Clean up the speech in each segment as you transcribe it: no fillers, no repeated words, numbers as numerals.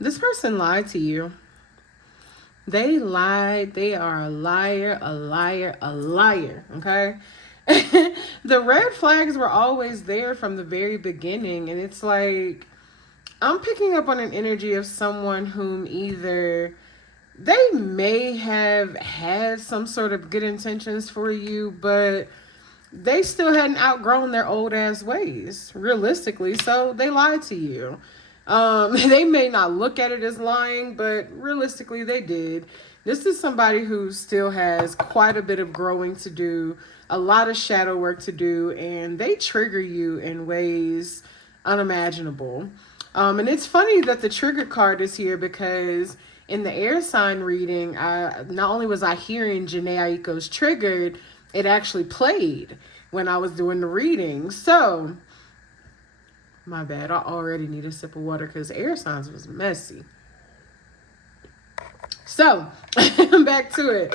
This person lied to you. They lied. They are a liar, a liar, a liar. Okay? The red flags were always there from the very beginning. And it's like, I'm picking up on an energy of someone whom either they may have had some sort of good intentions for you, but they still hadn't outgrown their old ass ways, realistically. So they lied to you. They may not look at it as lying, but realistically, they did. This is somebody who still has quite a bit of growing to do, a lot of shadow work to do, and they trigger you in ways unimaginable. And it's funny that the trigger card is here because in the air sign reading, not only was I hearing Janae Aiko's triggered, it actually played when I was doing the reading. So, my bad. I already need a sip of water because air signs was messy. So, back to it.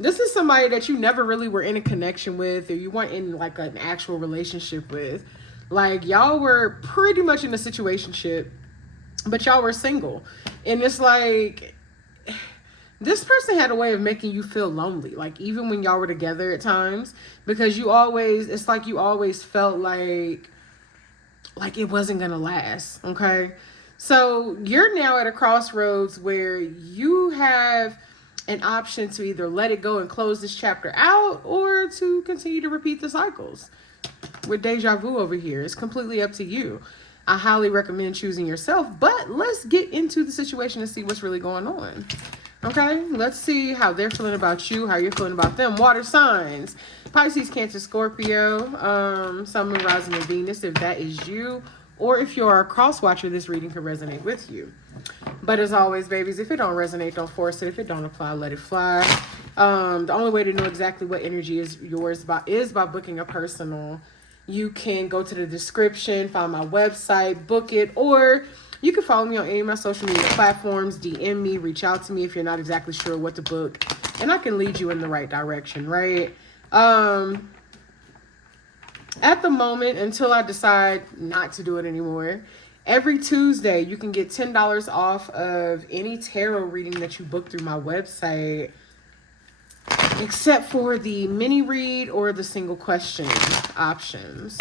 This is somebody that you never really were in a connection with, or you weren't in like an actual relationship with. Like, y'all were pretty much in a situationship, but y'all were single. And it's like, this person had a way of making you feel lonely, like even when y'all were together at times, because it's like you always felt like it wasn't gonna last. Okay, so you're now at a crossroads where you have an option to either let it go and close this chapter out, or to continue to repeat the cycles. With deja vu over here, it's completely up to you. I highly recommend choosing yourself, but let's get into the situation and see what's really going on. Okay, let's see how they're feeling about you, how you're feeling about them. Water signs: Pisces, Cancer, Scorpio, Sun, Moon, Rising, and Venus, if that is you, or if you're a cross watcher, this reading can resonate with you. But as always, babies, if it don't resonate, don't force it. If it don't apply, let it fly. The only way to know exactly what energy is yours is by booking a personal. You can go to the description, find my website, book it, or you can follow me on any of my social media platforms, DM me, reach out to me if you're not exactly sure what to book, and I can lead you in the right direction, right? At the moment, until I decide not to do it anymore, every Tuesday you can get $10 off of any tarot reading that you book through my website, except for the mini read or the single question options.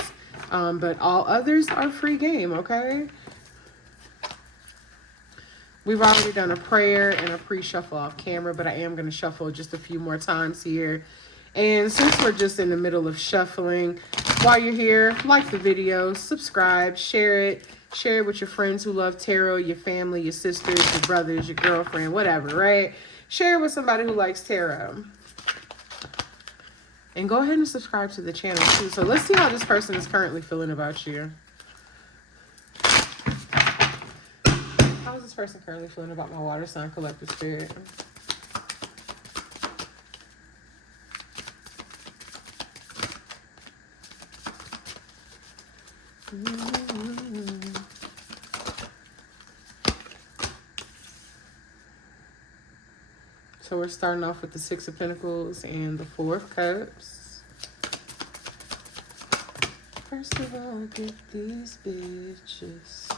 But all others are free game, okay? We've already done a prayer and a pre-shuffle off camera, but I am going to shuffle just a few more times here. And since we're just in the middle of shuffling, while you're here, like the video, subscribe, share it with your friends who love tarot, your family, your sisters, your brothers, your girlfriend, whatever, right? Share it with somebody who likes tarot. And go ahead and subscribe to the channel too. So let's see how this person is currently feeling about you. How is this person currently feeling about my water sign collective spirit? So we're starting off with the Six of Pentacles and the Four of Cups. First of all, get these bitches.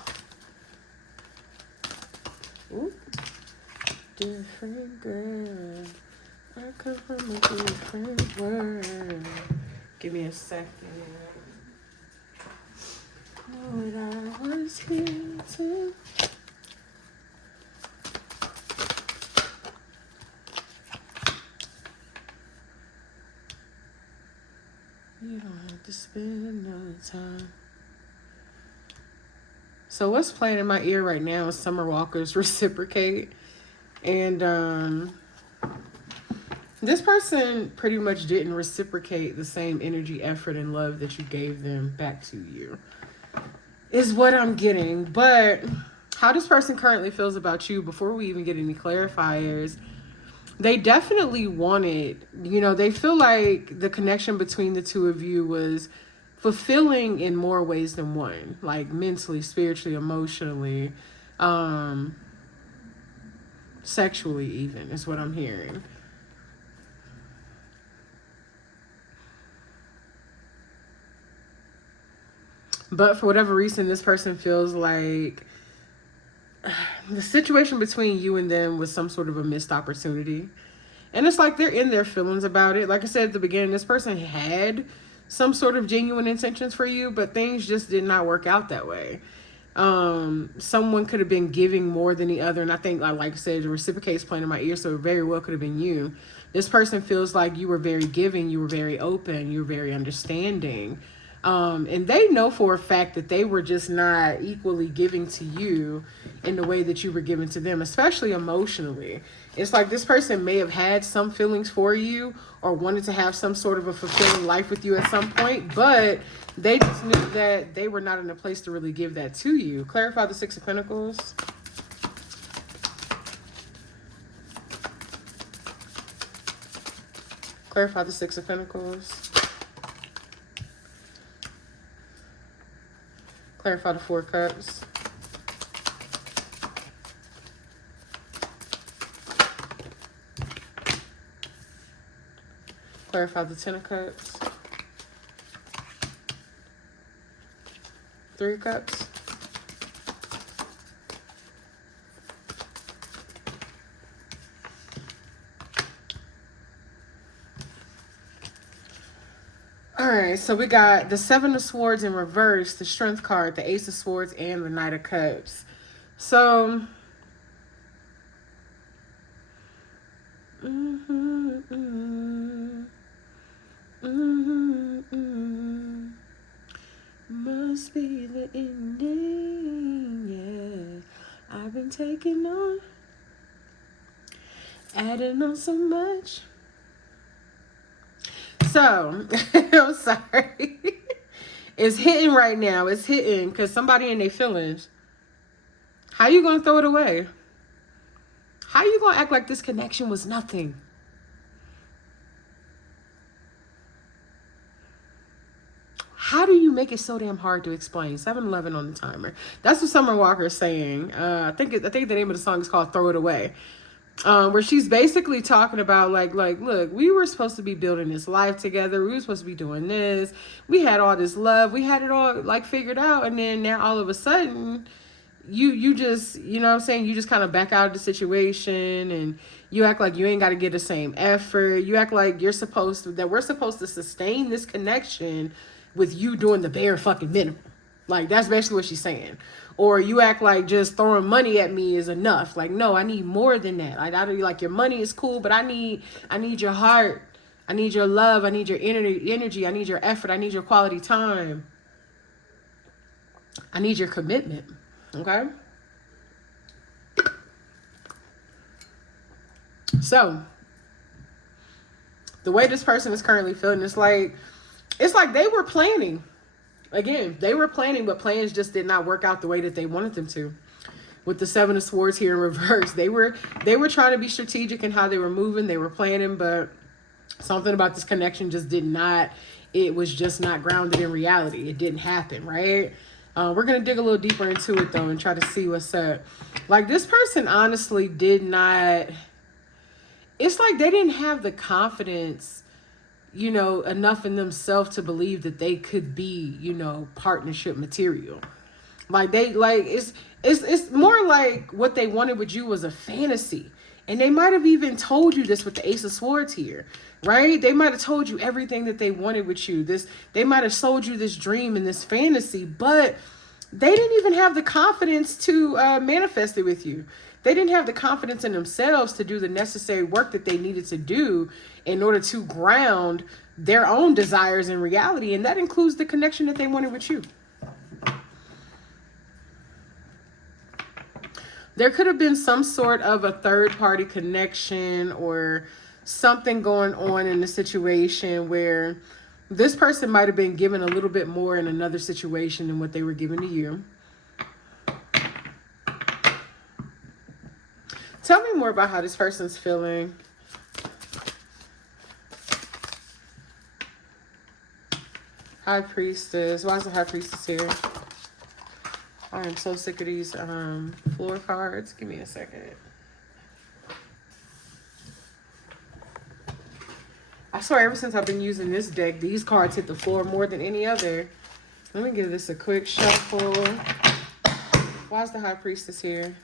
Ooh. Different girl. I come from a different world. Give me a second. Lord, I was here too. You don't have to spend no time. So what's playing in my ear right now is Summer Walker's Reciprocate. And this person pretty much didn't reciprocate the same energy, effort, and love that you gave them back to you, is what I'm getting. But how this person currently feels about you, before we even get any clarifiers, they definitely wanted, they feel like the connection between the two of you was fulfilling in more ways than one, like mentally, spiritually, emotionally, sexually even, is what I'm hearing. But for whatever reason, this person feels like the situation between you and them was some sort of a missed opportunity. And it's like they're in their feelings about it. Like I said at the beginning, this person had some sort of genuine intentions for you, but things just did not work out that way. Someone could have been giving more than the other, and I think, like I said, the reciprocate's playing in my ear, so it very well could have been you. This person feels like you were very giving, you were very open, you were very understanding, and they know for a fact that they were just not equally giving to you in the way that you were giving to them, especially emotionally. It's like this person may have had some feelings for you or wanted to have some sort of a fulfilling life with you at some point, but they just knew that they were not in a place to really give that to you. Clarify the Six of Pentacles. Clarify the Six of Pentacles. Clarify the Four of Cups. Clarify the Ten of Cups. Three of Cups. All right, so we got the Seven of Swords in reverse, the Strength card, the Ace of Swords, and the Knight of Cups. So, must be the ending, yeah. I've been taking on, adding on so much. So, I'm sorry. It's hitting right now. It's hitting because somebody in their feelings. How you going to throw it away? How you going to act like this connection was nothing? How do you make it so damn hard to explain? 7-11 on the timer. That's what Summer Walker is saying. I think the name of the song is called Throw It Away. Where she's basically talking about like, look, we were supposed to be building this life together. We were supposed to be doing this. We had all this love. We had it all like figured out. And then now all of a sudden you just, you know what I'm saying? You just kind of back out of the situation and you act like you ain't got to get the same effort. You act like we're supposed to sustain this connection with you doing the bare fucking minimum. Like, that's basically what she's saying. Or you act like just throwing money at me is enough. Like, no, I need more than that. Like your money is cool, but I need your heart. I need your love. I need your energy. I need your effort. I need your quality time. I need your commitment. Okay? So, the way this person is currently feeling, it's like they were planning. Again, they were planning, but plans just did not work out the way that they wanted them to. With the Seven of Swords here in reverse, they were trying to be strategic in how they were moving. They were planning, but something about this connection just did not. It was just not grounded in reality. It didn't happen, right? We're gonna dig a little deeper into it though and try to see what's up. Like, this person honestly did not. It's like they didn't have the confidence, you know, enough in themselves to believe that they could be, you know, partnership material. Like it's more like what they wanted with you was a fantasy. And they might have even told you this with the Ace of Swords here, right? They might have told you everything that they wanted with you. They might have sold you this dream and this fantasy, but they didn't even have the confidence to manifest it with you. They didn't have the confidence in themselves to do the necessary work that they needed to do in order to ground their own desires in reality. And that includes the connection that they wanted with you. There could have been some sort of a third-party connection or something going on in the situation where this person might have been given a little bit more in another situation than what they were given to you. Tell me more about how this person's feeling. High Priestess. Why is the High Priestess here? I am so sick of these floor cards. Give me a second. I swear, ever since I've been using this deck, these cards hit the floor more than any other. Let me give this a quick shuffle. Why is the High Priestess here?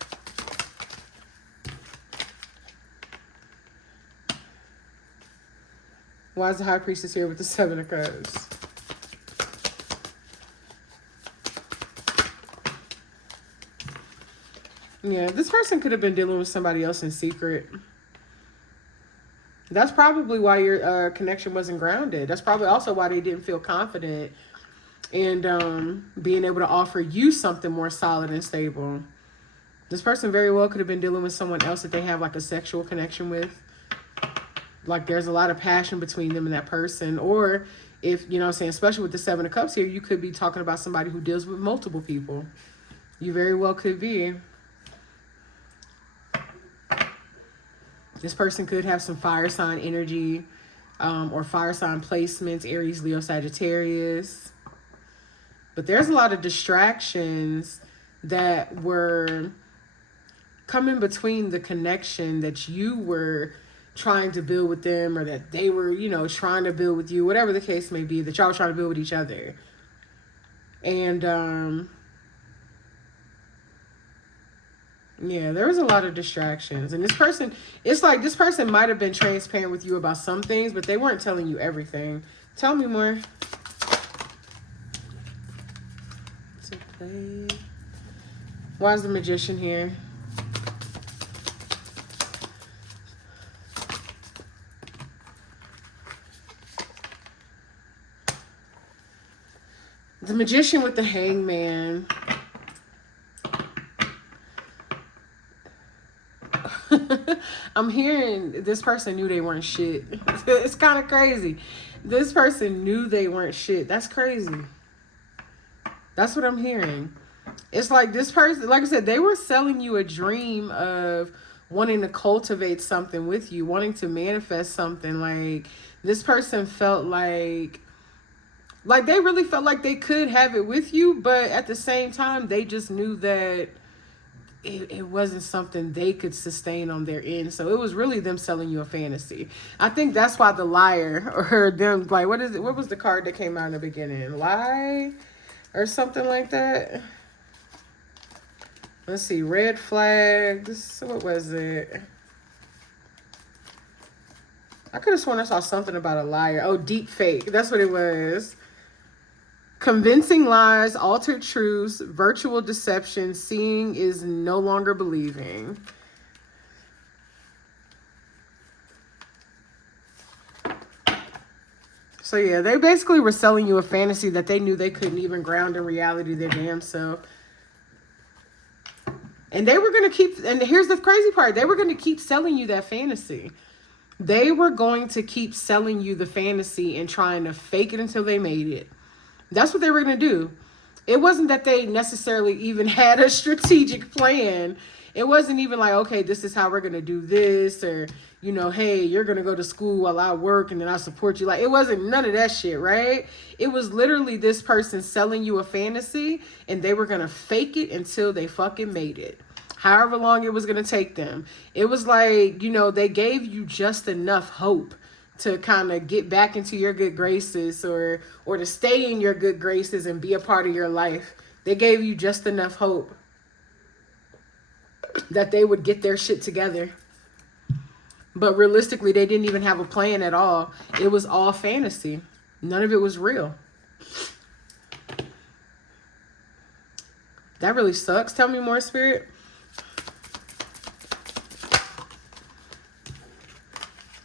Why is the High Priestess here with the Seven of Cups? Yeah, this person could have been dealing with somebody else in secret. That's probably why your connection wasn't grounded. That's probably also why they didn't feel confident in being able to offer you something more solid and stable. This person very well could have been dealing with someone else that they have like a sexual connection with. Like there's a lot of passion between them and that person. Or if, you know what I'm saying, especially with the Seven of Cups here, you could be talking about somebody who deals with multiple people. You very well could be. This person could have some fire sign energy or fire sign placements, Aries, Leo, Sagittarius. But there's a lot of distractions that were coming between the connection that you were trying to build with them, or that they were, you know, trying to build with you, whatever the case may be, that y'all were trying to build with each other. And yeah, there was a lot of distractions. And this person, it's like this person might have been transparent with you about some things, but they weren't telling you everything. Tell me more. To play. Why is the Magician here? The Magician with the Hangman. I'm hearing this person knew they weren't shit. It's kind of crazy. This person knew they weren't shit. That's crazy. That's what I'm hearing. It's like this person, like I said, they were selling you a dream of wanting to cultivate something with you, wanting to manifest something. Like this person felt like they really felt like they could have it with you, but at the same time, they just knew that it wasn't something they could sustain on their end. So it was really them selling you a fantasy. I think that's why the Liar, or them, like, what is it? What was the card that came out in the beginning? Lie or something like that. Let's see. Red flags. What was it? I could have sworn I saw something about a liar. Oh, deep fake. That's what it was. Convincing lies, altered truths, virtual deception, seeing is no longer believing. So yeah, they basically were selling you a fantasy that they knew they couldn't even ground in reality their damn self. And they were going to keep, and here's the crazy part, they were going to keep selling you that fantasy. They were going to keep selling you the fantasy and trying to fake it until they made it. That's what they were going to do. It wasn't that they necessarily even had a strategic plan. It wasn't even like, okay, this is how we're going to do this. Or, you know, hey, you're going to go to school while I work and then I support you. Like, it wasn't none of that shit, right? It was literally this person selling you a fantasy and they were going to fake it until they fucking made it. However long it was going to take them. It was like, you know, they gave you just enough hope to kind of get back into your good graces or to stay in your good graces and be a part of your life. They gave you just enough hope that they would get their shit together. But realistically, they didn't even have a plan at all. It was all fantasy. None of it was real. That really sucks. Tell me more, Spirit.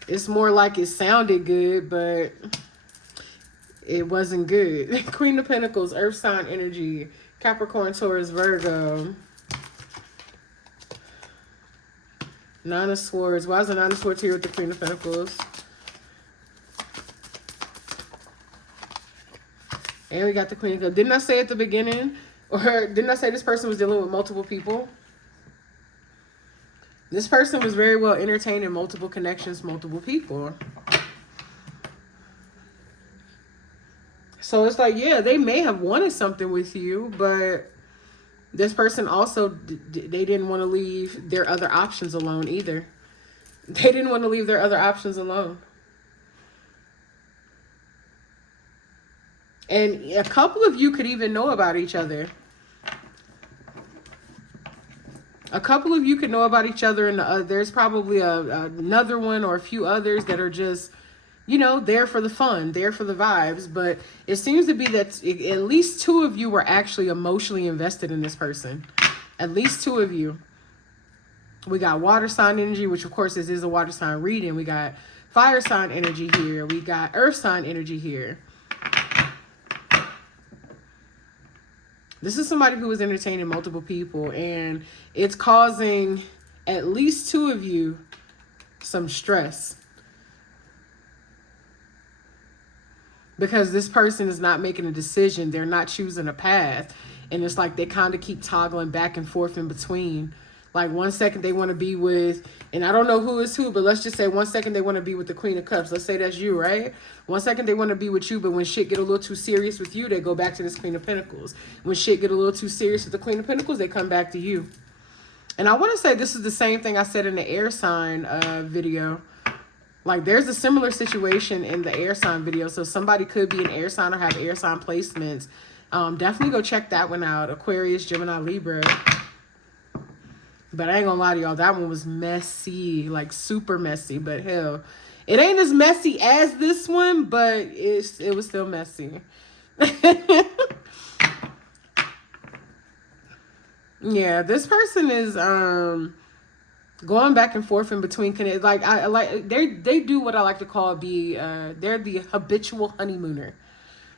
It's more like it sounded good, but it wasn't good. Queen of Pentacles, Earth sign energy, Capricorn, Taurus, Virgo. Nine of Swords. Why is the Nine of Swords here with the Queen of Pentacles? And we got the Queen of Cups. Didn't I say at the beginning, or didn't I say this person was dealing with multiple people? This person was very well entertaining multiple connections, multiple people. So it's like, yeah, they may have wanted something with you, but this person also, they didn't want to leave their other options alone either. They didn't want to leave their other options alone. And a couple of you could even know about each other. A couple of you could know about each other, and there's probably another one or a few others that are just you know, there for the fun, there for the vibes. But it seems to be that at least two of you were actually emotionally invested in this person. At least two of you. We got water sign energy, which of course is a water sign reading. We got fire sign energy here. We got earth sign energy here. This is somebody who is entertaining multiple people, and it's causing at least two of you some stress. Because this person is not making a decision. They're not choosing a path. And it's like they kind of keep toggling back and forth in between. Like 1 second they want to be with, and I don't know who is who, but let's just say 1 second they want to be with the Queen of Cups. Let's say that's you, right? 1 second they want to be with you, but when shit get a little too serious with you, they go back to this Queen of Pentacles. When shit get a little too serious with the Queen of Pentacles, they come back to you. And I want to say this is the same thing I said in the air sign video. Like there's a similar situation in the air sign video. So somebody could be an air sign or have air sign placements. Definitely go check that one out. Aquarius, Gemini, Libra. But I ain't gonna lie to y'all, that one was messy, like super messy. But hell, it ain't as messy as this one, but it was still messy. Yeah, this person is going back and forth in between. Like they do what I like to call they're the habitual honeymooner.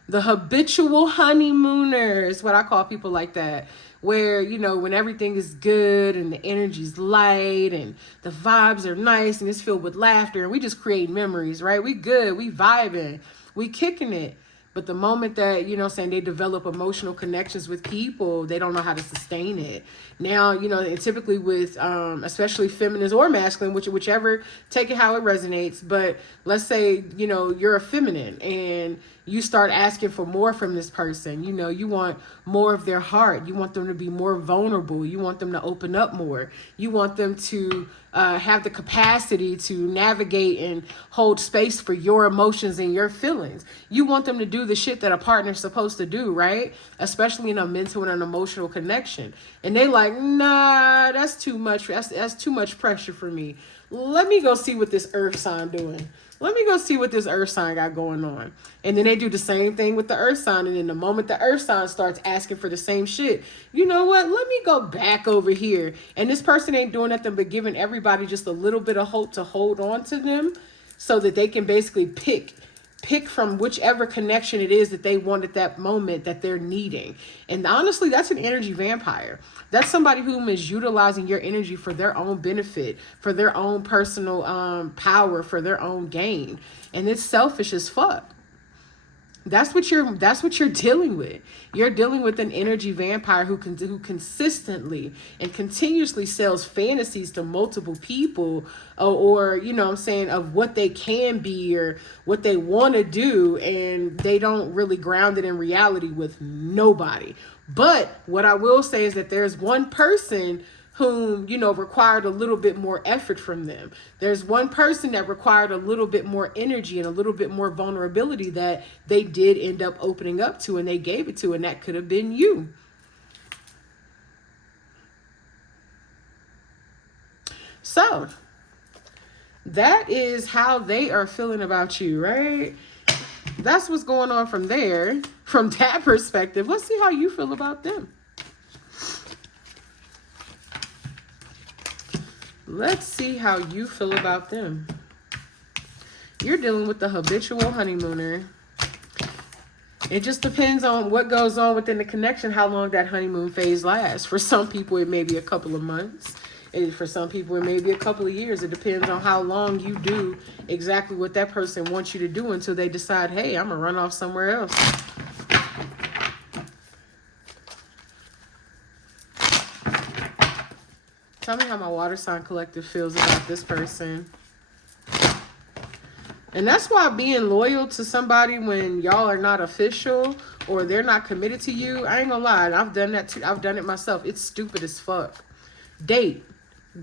The habitual honeymooner is what I call people like that. Where, you know, when everything is good and the energy's light and the vibes are nice and it's filled with laughter and we just create memories, right? We good, we vibing, we kicking it. But the moment that, you know, saying they develop emotional connections with people, they don't know how to sustain it. Now, you know, and typically with, especially feminine or masculine, whichever, take it how it resonates. But let's say, you know, you're a feminine and you start asking for more from this person. You know, you want more of their heart. You want them to be more vulnerable. You want them to open up more. You want them to have the capacity to navigate and hold space for your emotions and your feelings. You want them to do the shit that a partner's supposed to do, right? Especially in a mental and an emotional connection. And they like, nah, that's too much. That's too much pressure for me. Let me go see what this earth sign doing. Let me go see what this earth sign got going on. And then they do the same thing with the earth sign. And then the moment the earth sign starts asking for the same shit, you know what? Let me go back over here. And this person ain't doing nothing but giving everybody just a little bit of hope to hold on to them so that they can basically pick from whichever connection it is that they want at that moment that they're needing. And honestly, that's an energy vampire. That's somebody who is utilizing your energy for their own benefit, for their own personal power, for their own gain. And it's selfish as fuck. That's what you're dealing with. You're dealing with an energy vampire who consistently and continuously sells fantasies to multiple people, or you know what I'm saying, of what they can be or what they want to do, and they don't really ground it in reality with nobody. But what I will say is that there's one person whom, you know, required a little bit more effort from them. There's one person that required a little bit more energy and a little bit more vulnerability that they did end up opening up to, and they gave it to, and that could have been you. So that is how they are feeling about you, right? That's what's going on from there, from that perspective. Let's see how you feel about them. Let's see how you feel about them. You're dealing with the habitual honeymooner. It just depends on what goes on within the connection, how long that honeymoon phase lasts. For some people, it may be a couple of months. And for some people, it may be a couple of years. It depends on how long you do exactly what that person wants you to do until they decide, hey, I'm going to run off somewhere else. Tell me how my water sign collective feels about this person. And that's why being loyal to somebody when y'all are not official or they're not committed to you, I ain't gonna lie, I've done that too. I've done it myself. It's stupid as fuck. Date.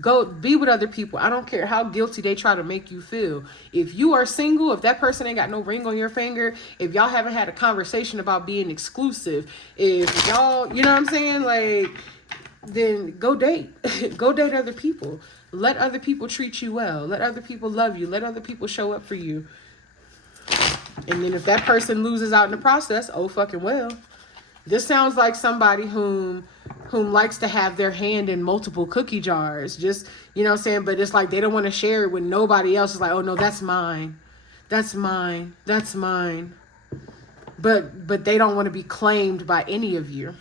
Go be with other people. I don't care how guilty they try to make you feel. If you are single, if that person ain't got no ring on your finger, if y'all haven't had a conversation about being exclusive, if y'all, you know what I'm saying? Like, then go date. Go date other people. Let other people treat you well. Let other people love you. Let other people show up for you. And then if that person loses out in the process, oh fucking well. This sounds like somebody whom likes to have their hand in multiple cookie jars. Just, you know what I'm saying? But it's like they don't want to share it with nobody else. It's like, oh no, that's mine. That's mine. That's mine. But they don't want to be claimed by any of you.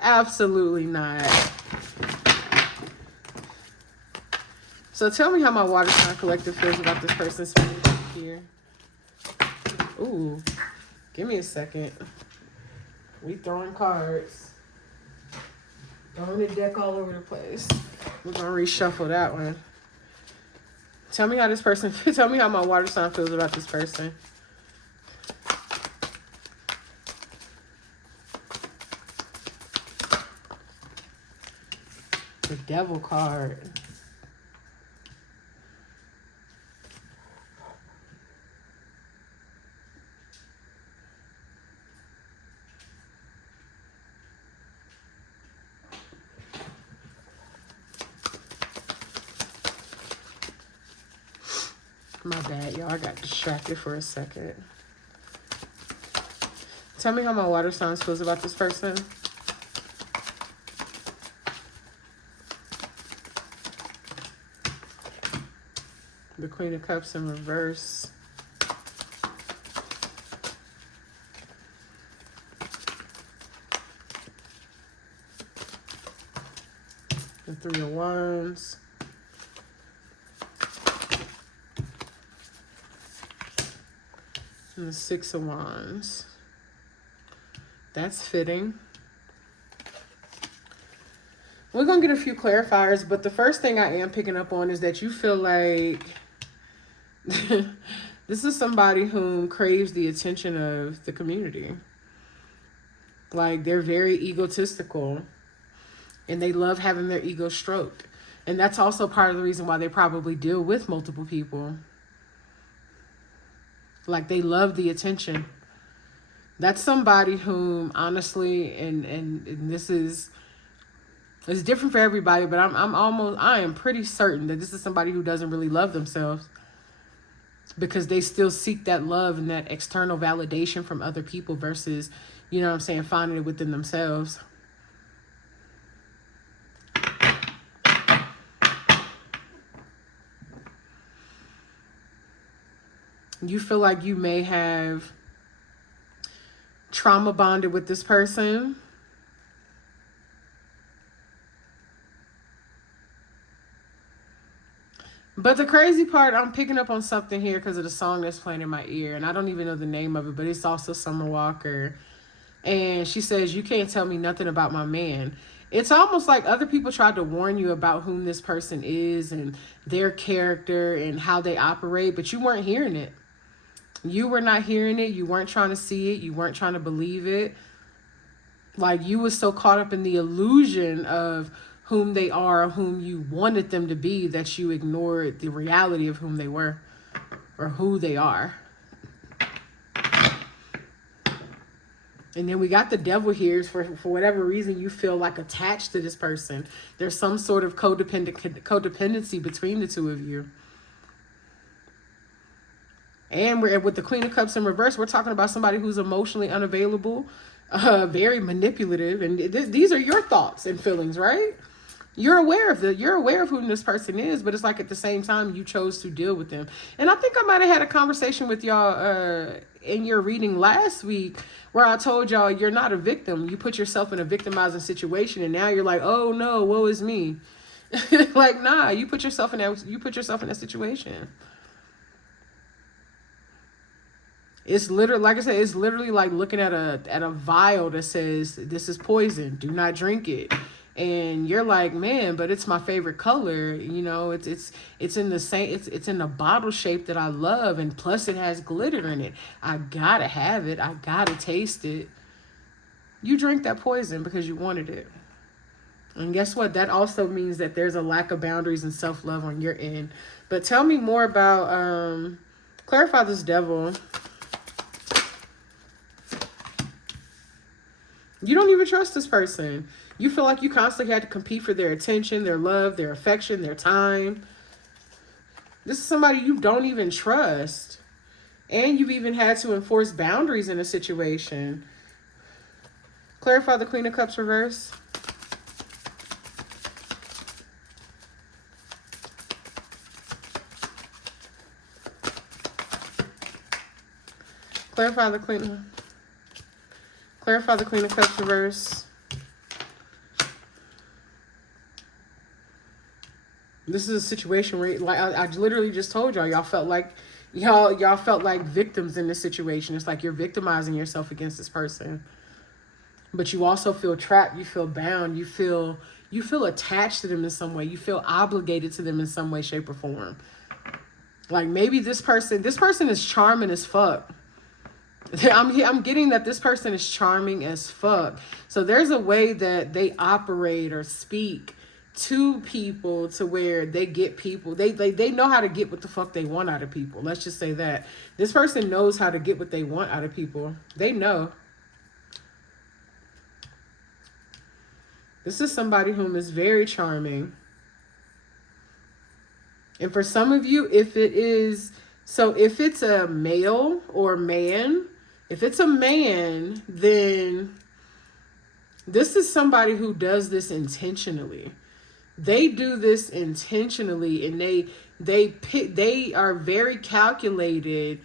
Absolutely not. So tell me how my water sign collective feels about this person spending here. Ooh, give me a second. We throwing cards. Throwing the deck all over the place. We're gonna reshuffle that one. Tell me how this person, tell me how my water sign feels about this person. The Devil card. My bad, y'all. I got distracted for a second. Tell me how my water sign feels about this person. The Queen of Cups in reverse. The Three of Wands. And the Six of Wands. That's fitting. We're going to get a few clarifiers, but the first thing I am picking up on is that you feel like this is somebody who craves the attention of the community. Like, they're very egotistical and they love having their ego stroked. And that's also part of the reason why they probably deal with multiple people. Like, they love the attention. That's somebody whom, honestly, and this is, it's different for everybody, but I am pretty certain that this is somebody who doesn't really love themselves, because they still seek that love and that external validation from other people versus, you know what I'm saying, finding it within themselves. You feel like you may have trauma bonded with this person. But the crazy part, I'm picking up on something here because of the song that's playing in my ear. And I don't even know the name of it, but it's also Summer Walker. And she says, you can't tell me nothing about my man. It's almost like other people tried to warn you about whom this person is and their character and how they operate, but you weren't hearing it. You were not hearing it. You weren't trying to see it. You weren't trying to believe it. Like, you were so caught up in the illusion of whom they are, whom you wanted them to be, that you ignored the reality of whom they were or who they are. And then we got the Devil here. For whatever reason, you feel like attached to this person. There's some sort of codependency between the two of you. And we're with the Queen of Cups in reverse. We're talking about somebody who's emotionally unavailable, very manipulative. And these are your thoughts and feelings, right? You're aware of who this person is, but it's like at the same time you chose to deal with them. And I think I might have had a conversation with y'all in your reading last week where I told y'all you're not a victim. You put yourself in a victimizing situation, and now you're like, oh no, woe is me. Like, nah, you put yourself in that situation. It's literally, like I said, it's literally like looking at a vial that says, this is poison, do not drink it. And you're like, man, but it's my favorite color. You know, it's in the same, it's in the bottle shape that I love. And plus it has glitter in it. I gotta have it. I gotta taste it. You drink that poison because you wanted it. And guess what? That also means that there's a lack of boundaries and self-love on your end. But tell me more about, clarify this Devil. You don't even trust this person. You feel like you constantly had to compete for their attention, their love, their affection, their time. This is somebody you don't even trust. And you've even had to enforce boundaries in a situation. Clarify the Queen of Cups reverse. Clarify the Queen of Cups reverse. This is a situation where, like I literally just told y'all felt like y'all felt like victims in this situation. It's like you're victimizing yourself against this person. But you also feel trapped, you feel bound, you feel attached to them in some way. You feel obligated to them in some way, shape, or form. Like maybe this person is charming as fuck. I'm getting that this person is charming as fuck. So there's a way that they operate or speak to people to where they get people. They know how to get what the fuck they want out of people. Let's just say that. This person knows how to get what they want out of people. They know. This is somebody whom is very charming. And for some of you, if it's a male or man, if it's a man, then this is somebody who does this intentionally. They do this intentionally, and they are very calculated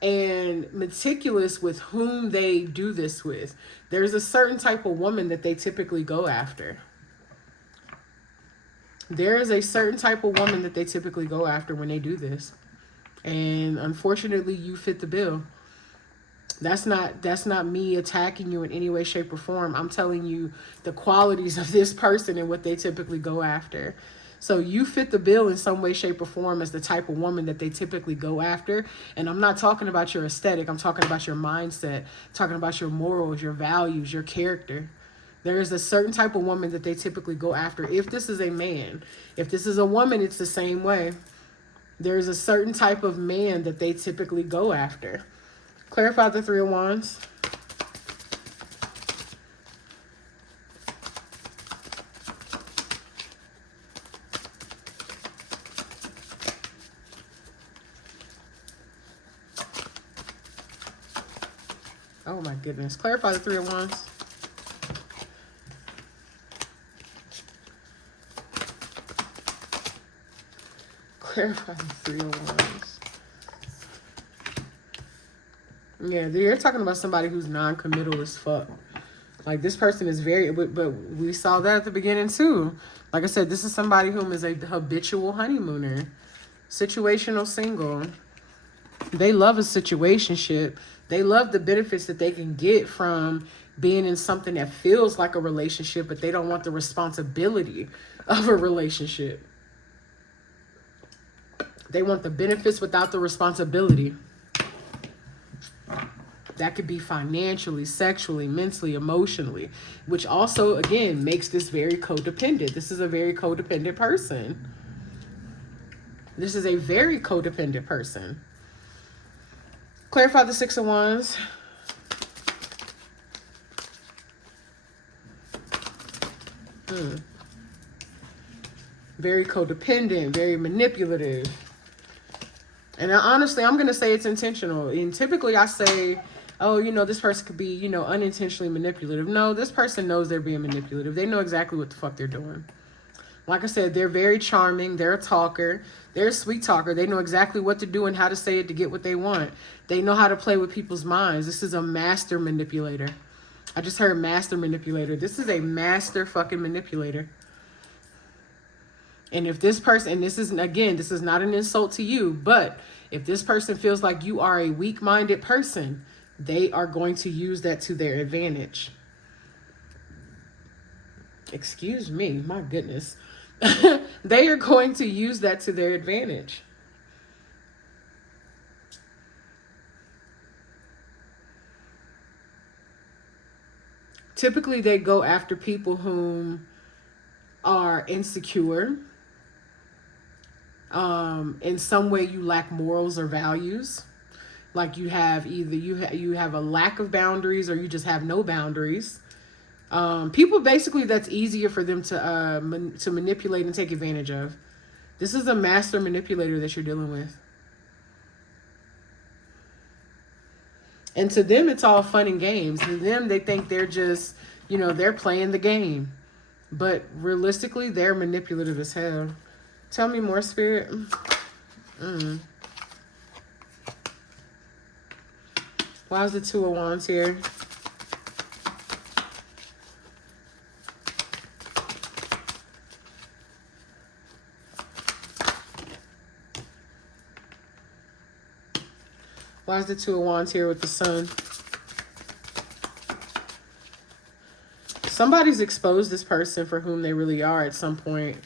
and meticulous with whom they do this with. There's a certain type of woman that they typically go after. There is a certain type of woman that they typically go after when they do this. And unfortunately, you fit the bill. That's not me attacking you in any way, shape, or form. I'm telling you the qualities of this person and what they typically go after. So you fit the bill in some way, shape, or form as the type of woman that they typically go after. And I'm not talking about your aesthetic. I'm talking about your mindset, talking about your morals, your values, your character. There is a certain type of woman that they typically go after. If this is a man, if this is a woman, it's the same way. There's a certain type of man that they typically go after. Clarify the Three of Wands. Oh my goodness. Clarify the Three of Wands. Clarify the Three of Wands. Yeah, you're talking about somebody who's non-committal as fuck. Like, this person is very, but we saw that at the beginning too. Like I said, this is somebody whom is a habitual honeymooner. Situational single. They love a situationship. They love the benefits that they can get from being in something that feels like a relationship, but they don't want the responsibility of a relationship. They want the benefits without the responsibility. That could be financially, sexually, mentally, emotionally, which also, again, makes this very codependent. This is a very codependent person. This is a very codependent person. Clarify the Six of Wands. Very codependent, very manipulative. And honestly, I'm going to say it's intentional. And typically I say, oh, this person could be, unintentionally manipulative. No, this person knows they're being manipulative. They know exactly what the fuck they're doing. Like I said, they're very charming. They're a talker. They're a sweet talker. They know exactly what to do and how to say it to get what they want. They know how to play with people's minds. This is a master manipulator. I just heard master manipulator. This is a master fucking manipulator. And if this person, and this is not an insult to you, but if this person feels like you are a weak-minded person, they are going to use that to their advantage. Excuse me, my goodness. They are going to use that to their advantage. Typically, they go after people whom are insecure. In some way you lack morals or values. Like you have either you have a lack of boundaries or you just have no boundaries. People basically that's easier for them to manipulate and take advantage of. This is a master manipulator that you're dealing with. And to them, it's all fun and games. To them, they think they're just, they're playing the game. But realistically, they're manipulative as hell. Tell me more, Spirit. Why is the Two of Wands here? Why is the Two of Wands here with the Sun? Somebody's exposed this person for whom they really are at some point.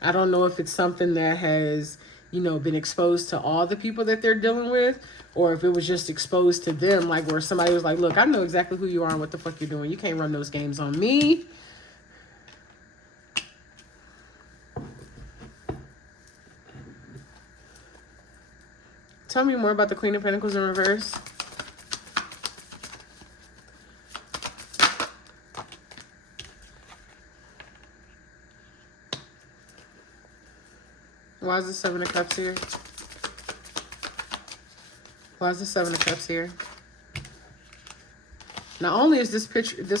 I don't know if it's something that has, been exposed to all the people that they're dealing with, or if it was just exposed to them, like where somebody was like, look, I know exactly who you are and what the fuck you're doing. You can't run those games on me. Tell me more about the Queen of Pentacles in reverse. Why is the Seven of Cups here? Why is the Seven of Cups here? Not only is this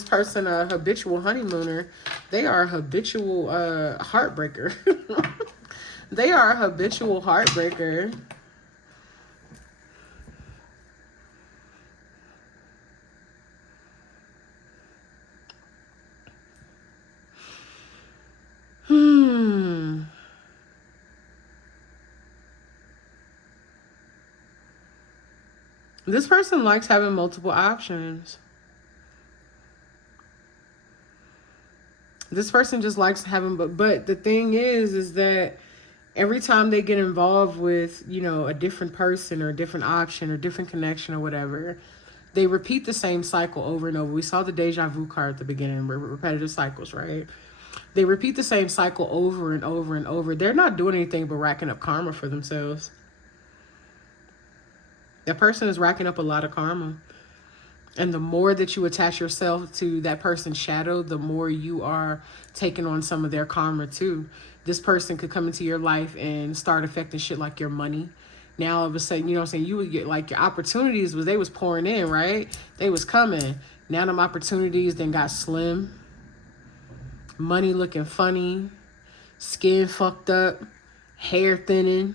person a habitual honeymooner, they are a habitual heartbreaker. They are a habitual heartbreaker. This person likes having multiple options. This person just likes having, but the thing is that every time they get involved with, a different person or a different option or different connection or whatever, they repeat the same cycle over and over. We saw the deja vu card at the beginning, repetitive cycles, right? They repeat the same cycle over and over and over. They're not doing anything but racking up karma for themselves. That person is racking up a lot of karma. And the more that you attach yourself to that person's shadow, the more you are taking on some of their karma too. This person could come into your life and start affecting shit like your money. Now all of a sudden, you would get like your opportunities they was pouring in, right? They was coming. Now them opportunities then got slim. Money looking funny. Skin fucked up. Hair thinning.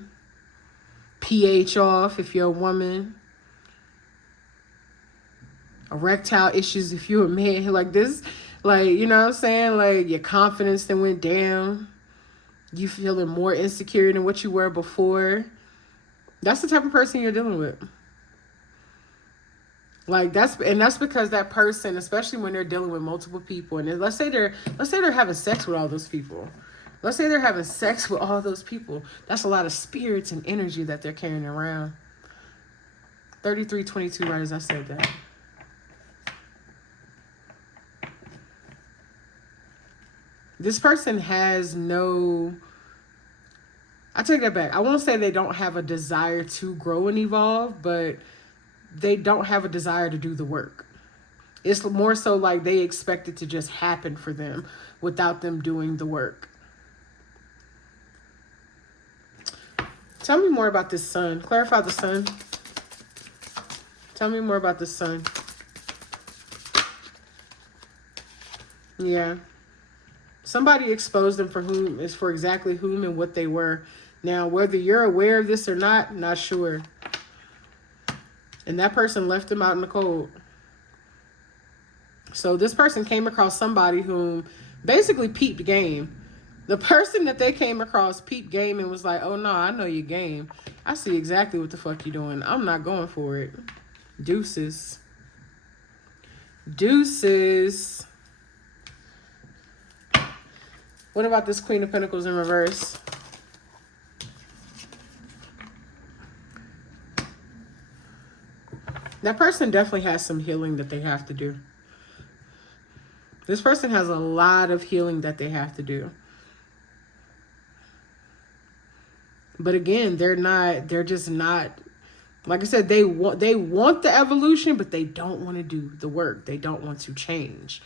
pH off if you're a woman. Erectile issues if you're a man. Like this, like, you know what I'm saying? Like your confidence then went down. You feeling more insecure than what you were before. That's the type of person you're dealing with. Like that's because that person, especially when they're dealing with multiple people, and let's say they're having sex with all those people. Let's say they're having sex with all those people. That's a lot of spirits and energy that they're carrying around. 3322, right as I said that. This person has no... I take that back. I won't say they don't have a desire to grow and evolve, but they don't have a desire to do the work. It's more so like they expect it to just happen for them without them doing the work. Tell me more about this Sun. Clarify the Sun. Tell me more about the Sun. Yeah. Somebody exposed them for exactly whom and what they were. Now, whether you're aware of this or not sure. And that person left them out in the cold. So this person came across somebody whom basically peeped game. The person that they came across peeped game and was like, oh no, I know your game. I see exactly what the fuck you're doing. I'm not going for it. Deuces. Deuces. What about this Queen of Pentacles in reverse? That person definitely has some healing that they have to do. This person has a lot of healing that they have to do. But again, they're just not, like I said, they want the evolution, but they don't want to do the work. They don't want to change.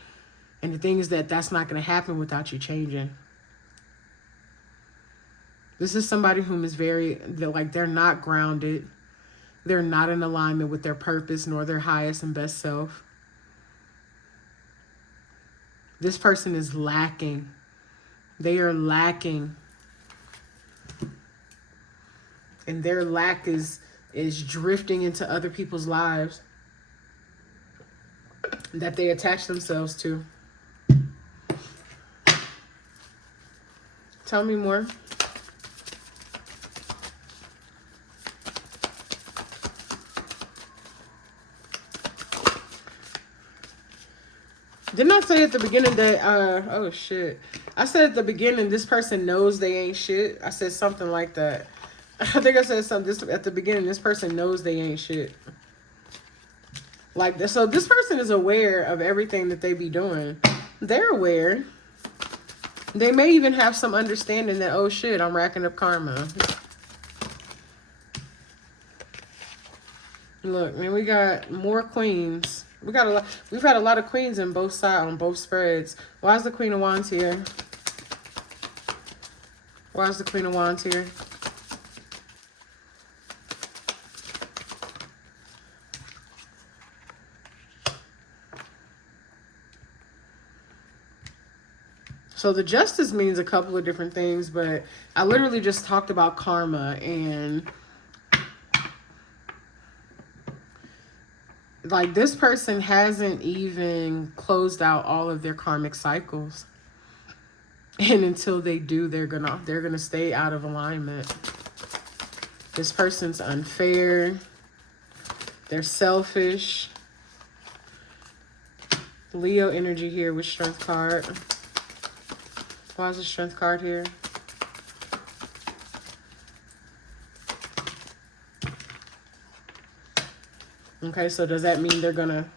And the thing is that's not going to happen without you changing. This is somebody whom is they're not grounded. They're not in alignment with their purpose nor their highest and best self. This person is lacking. They are lacking. And their lack is drifting into other people's lives that they attach themselves to. Tell me more. Didn't I say at the beginning that, oh shit. I said at the beginning, this person knows they ain't shit. I said something like that. I think I said something at the beginning, this person knows they ain't shit. Like, so this person is aware of everything that they be doing. They're aware. They may even have some understanding that, oh shit, I'm racking up karma. Look, man, we got more queens. We've had a lot of queens on both sides, on both spreads. Why is the Queen of Wands here? Why is the Queen of Wands here? So the Justice means a couple of different things, but I literally just talked about karma, and like this person hasn't even closed out all of their karmic cycles. And until they do, they're gonna stay out of alignment. This person's unfair. They're selfish. Leo energy here with Strength card. Why is the Strength card here? Okay, so does that mean they're gonna...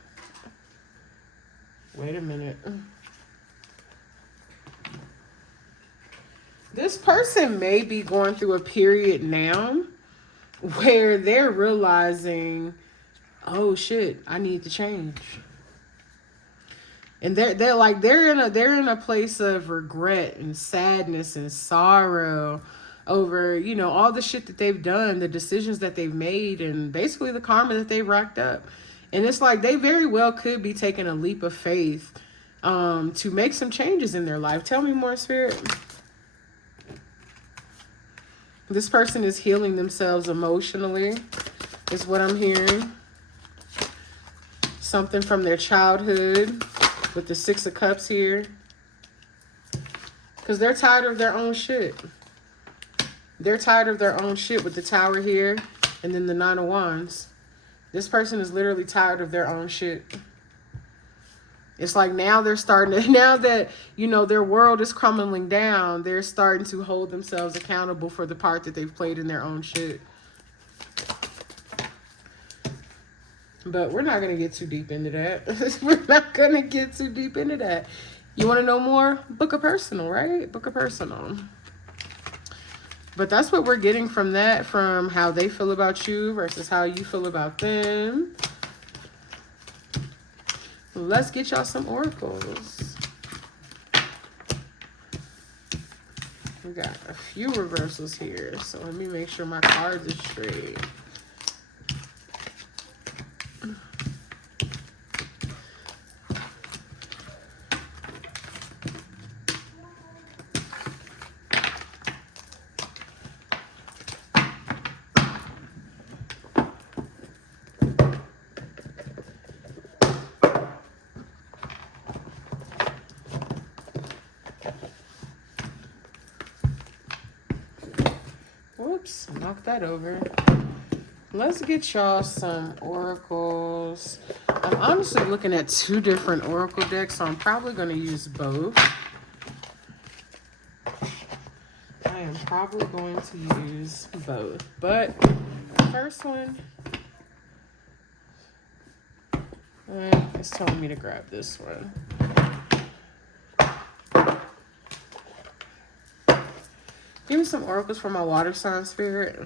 Wait a minute. This person may be going through a period now where they're realizing, oh shit, I need to change. And they're in a place of regret and sadness and sorrow over, you know, all the shit that they've done, the decisions that they've made, and basically the karma that they've racked up. And it's like they very well could be taking a leap of faith to make some changes in their life. Tell me more, Spirit. This person is healing themselves emotionally, is what I'm hearing. Something from their childhood with the Six of Cups here. Because they're tired of their own shit. They're tired of their own shit with the Tower here and then the Nine of Wands. This person is literally tired of their own shit. It's like now they're starting to, now that, you know, their world is crumbling down, they're starting to hold themselves accountable for the part that they've played in their own shit. But we're not going to get too deep into that. We're not going to get too deep into that. You want to know more? Book a personal, right? Book a personal. But that's what we're getting from that, from how they feel about you versus how you feel about them. Let's get y'all some oracles. We got a few reversals here, so let me make sure my cards are straight. Whoops, knock that over. Let's get y'all some oracles. I'm honestly looking at two different oracle decks, so I'm probably going to use both. I am probably going to use both. But the first one, it's telling me to grab this one. Give me some oracles for my water sign, Spirit.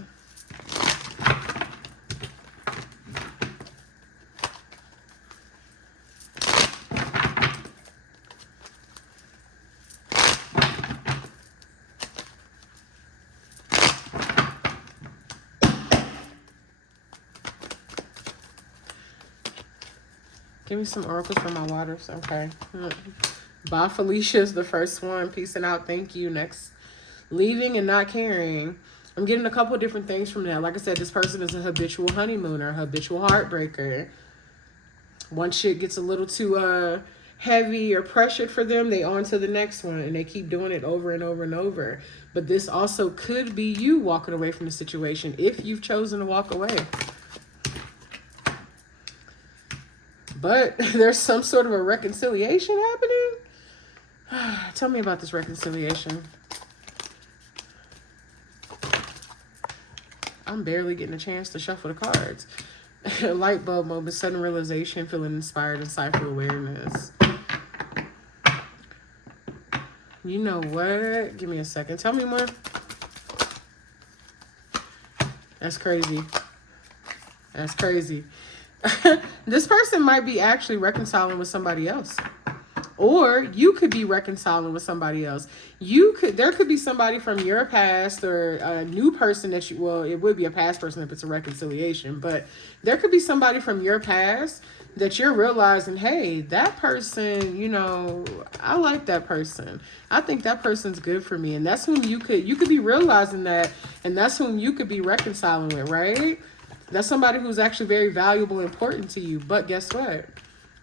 Give me some oracles for my waters. Okay. Bye, Felicia is the first one. Peace and out. Thank you. Next, leaving and not caring. I'm getting a couple of different things from that. Like I said, this person is a habitual honeymooner, habitual heartbreaker. Once shit gets a little too heavy or pressured for them, they on to the next one, and they keep doing it over and over and over. But this also could be you walking away from the situation if you've chosen to walk away. But there's some sort of a reconciliation happening. Tell me about this reconciliation. I'm barely getting a chance to shuffle the cards. Light bulb moment, sudden realization, feeling inspired, insightful awareness. You know what? Give me a second. Tell me more. That's crazy. That's crazy. This person might be actually reconciling with somebody else. Or you could be reconciling with somebody else. There could be somebody from your past or a new person that it would be a past person if it's a reconciliation, but there could be somebody from your past that you're realizing, hey, that person, I like that person. I think that person's good for me. And that's whom you could be realizing that, and that's whom you could be reconciling with, right? That's somebody who's actually very valuable and important to you. But guess what?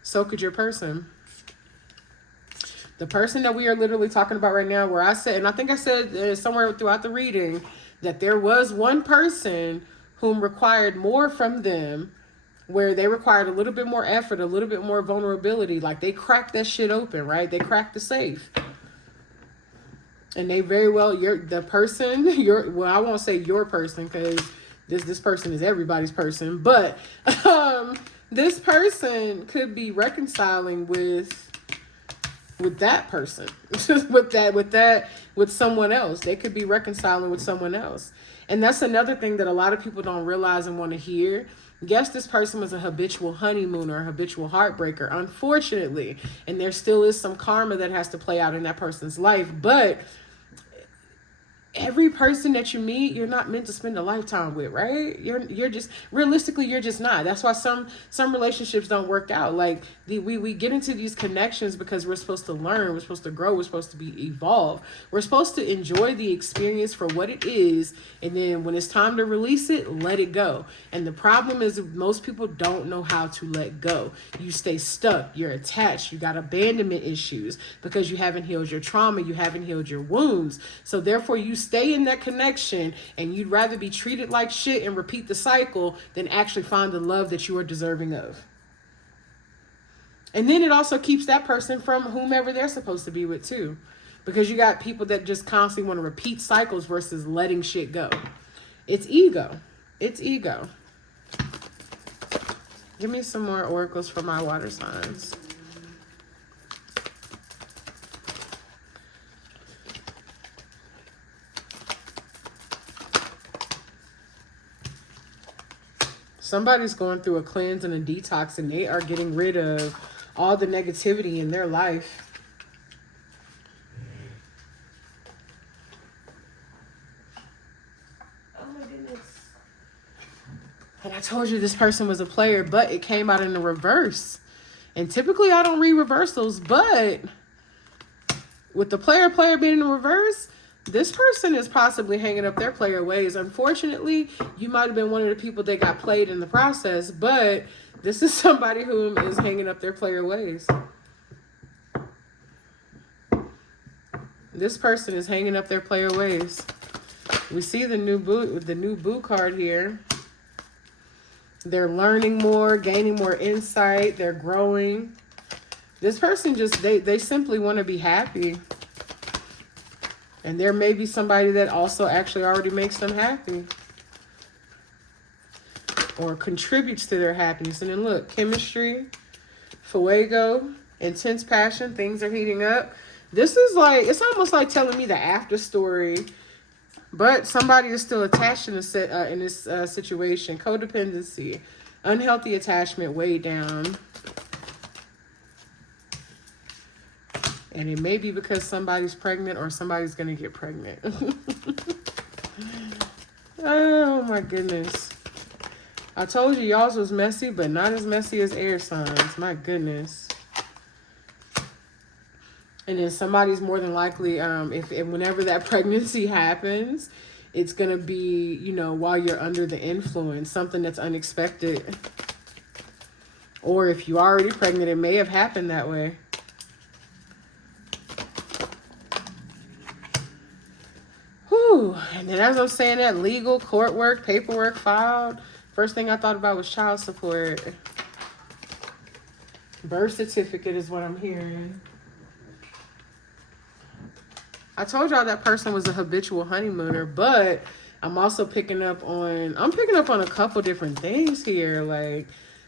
So could your person. The person that we are literally talking about right now, where I said, and I think I said somewhere throughout the reading, that there was one person whom required more from them, where they required a little bit more effort, a little bit more vulnerability. Like they cracked that shit open, right? They cracked the safe. And they very well, the person, I won't say your person, because this person is everybody's person, but this person could be reconciling with that person, with someone else. They could be reconciling with someone else. And that's another thing that a lot of people don't realize and want to hear. Yes, this person was a habitual honeymooner, a habitual heartbreaker, unfortunately. And there still is some karma that has to play out in that person's life. But every person that you meet, you're not meant to spend a lifetime with, right? You're just, realistically, you're just not. That's why some relationships don't work out. Like we get into these connections because we're supposed to learn, we're supposed to grow, we're supposed to be evolved. We're supposed to enjoy the experience for what it is, and then when it's time to release it, let it go. And the problem is most people don't know how to let go. You stay stuck, you're attached, you got abandonment issues because you haven't healed your trauma, you haven't healed your wounds. So therefore you stay in that connection, and you'd rather be treated like shit and repeat the cycle than actually find the love that you are deserving of. And then it also keeps that person from whomever they're supposed to be with too, because you got people that just constantly want to repeat cycles versus letting shit go. It's ego. It's ego. Give me some more oracles for my water signs. Somebody's going through a cleanse and a detox, and they are getting rid of all the negativity in their life. Oh my goodness. And I told you this person was a player, but it came out in the reverse. And typically I don't read reversals, but with the player being in the reverse, this person is possibly hanging up their player ways. Unfortunately, you might have been one of the people that got played in the process, but this is somebody who is hanging up their player ways. This person is hanging up their player ways. We see the new boo card here. They're learning more, gaining more insight. They're growing. This person just, they simply want to be happy. And there may be somebody that also actually already makes them happy or contributes to their happiness. And then look, chemistry, fuego, intense passion, things are heating up. This is like, it's almost like telling me the after story, but somebody is still attached in this situation. Codependency, unhealthy attachment, weighed down. And it may be because somebody's pregnant or somebody's going to get pregnant. Oh, my goodness. I told you y'all's was messy, but not as messy as air signs. My goodness. And then somebody's more than likely, if whenever that pregnancy happens, it's gonna be, you know, while you're under the influence, something that's unexpected. Or if you're already pregnant, it may have happened that way. Whew. And then as I'm saying that, legal, court work, paperwork filed. First thing I thought about was child support. Birth certificate is what I'm hearing. I told y'all that person was a habitual honeymooner, but I'm also picking up on a couple different things here. Like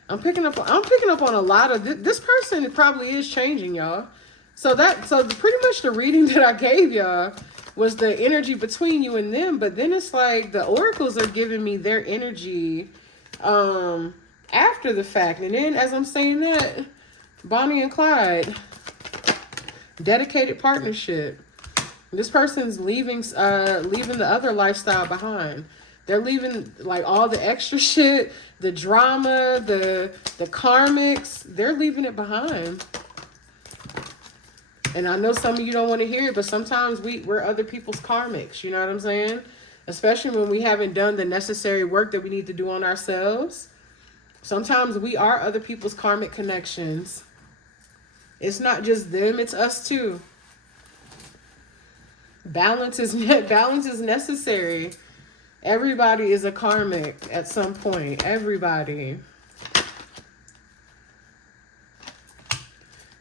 I'm picking up on a lot of this person probably is changing, y'all. So pretty much the reading that I gave y'all was the energy between you and them, but then it's like the oracles are giving me their energy after the fact. And then as I'm saying that, Bonnie and Clyde, dedicated partnership. This person's leaving the other lifestyle behind. They're leaving like all the extra shit, the drama, the karmics. They're leaving it behind. And I know some of you don't want to hear it, but sometimes we're other people's karmics. You know what I'm saying? Especially when we haven't done the necessary work that we need to do on ourselves. Sometimes we are other people's karmic connections. It's not just them, it's us too. Balance is necessary. Everybody is a karmic at some point. Everybody.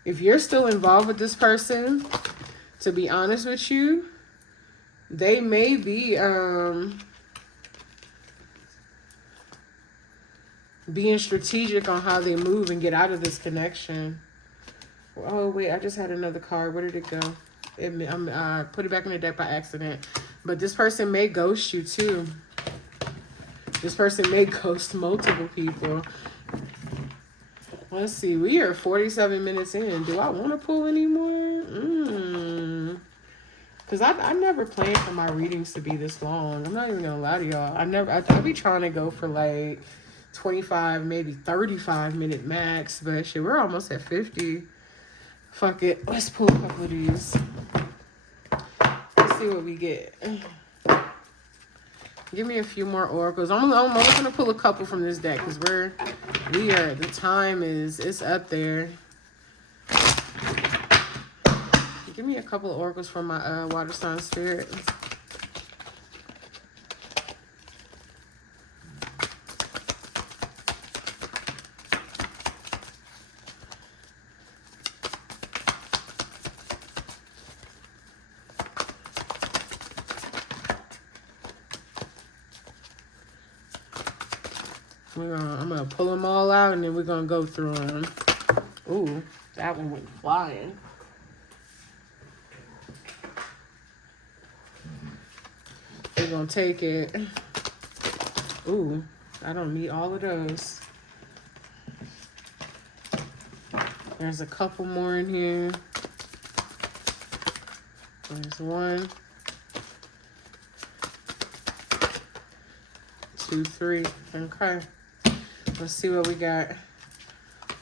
If you're still involved with this person, to be honest with you, they may be being strategic on how they move and get out of this connection. Oh, wait, I just had another card. Where did it go? I put it back in the deck by accident. But this person may ghost you too. This person may ghost multiple people. Let's see. We are 47 minutes in. Do I want to pull anymore? Because I never planned for my readings to be this long. I'm not even going to lie to y'all. I be trying to go for like 25, maybe 35 minute max. But shit, we're almost at 50. Fuck it. Let's pull a couple of these. Let's see what we get. Give me a few more oracles. I'm only going to pull a couple from this deck because the time it's up there. Give me a couple of oracles from my water sign spirit. I'm going to pull them all out and then we're going to go through them. Ooh, that one went flying. We're going to take it. Ooh, I don't need all of those. There's a couple more in here. There's 1, 2, 3. Okay. Let's see what we got.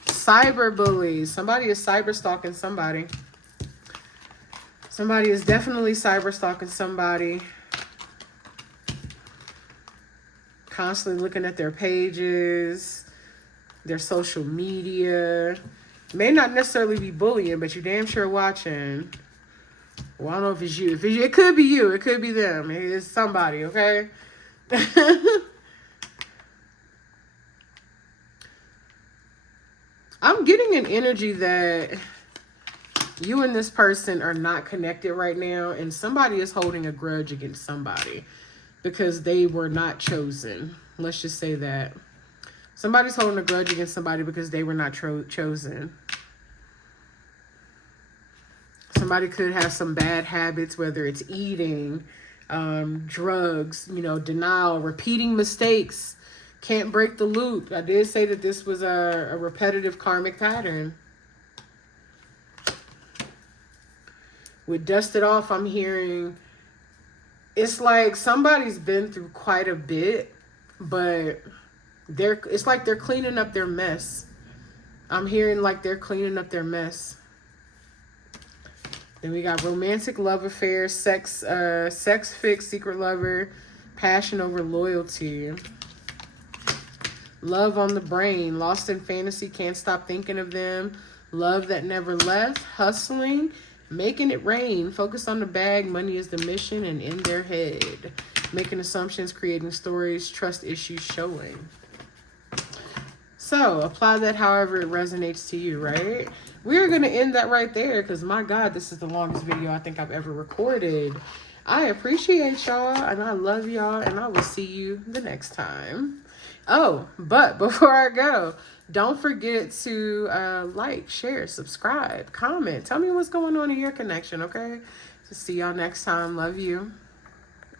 Cyber bullies. Somebody is cyber stalking somebody. Somebody is definitely cyber stalking somebody. Constantly looking at their pages, their social media. May not necessarily be bullying, but you damn sure watching. Well, I don't know if it's you. It could be you. It could be them. It's somebody, okay? I'm getting an energy that you and this person are not connected right now, and somebody is holding a grudge against somebody because they were not chosen. Let's just say that. Somebody's holding a grudge against somebody because they were not chosen. Somebody could have some bad habits, whether it's eating, drugs, denial, repeating mistakes. Can't break the loop. I did say that this was a repetitive karmic pattern. With Dusted Off, I'm hearing it's like somebody's been through quite a bit, but It's like they're cleaning up their mess. I'm hearing like they're cleaning up their mess. Then we got romantic love affair, sex fix, secret lover, passion over loyalty. Love on the brain, lost in fantasy, can't stop thinking of them. Love that never left, hustling, making it rain, focus on the bag, money is the mission, and in their head. Making assumptions, creating stories, trust issues showing. So, apply that however it resonates to you, right? We're going to end that right there because, my God, this is the longest video I think I've ever recorded. I appreciate y'all, and I love y'all, and I will see you the next time. Oh, but before I go, don't forget to like, share, subscribe, comment. Tell me what's going on in your connection, okay? So see y'all next time. Love you.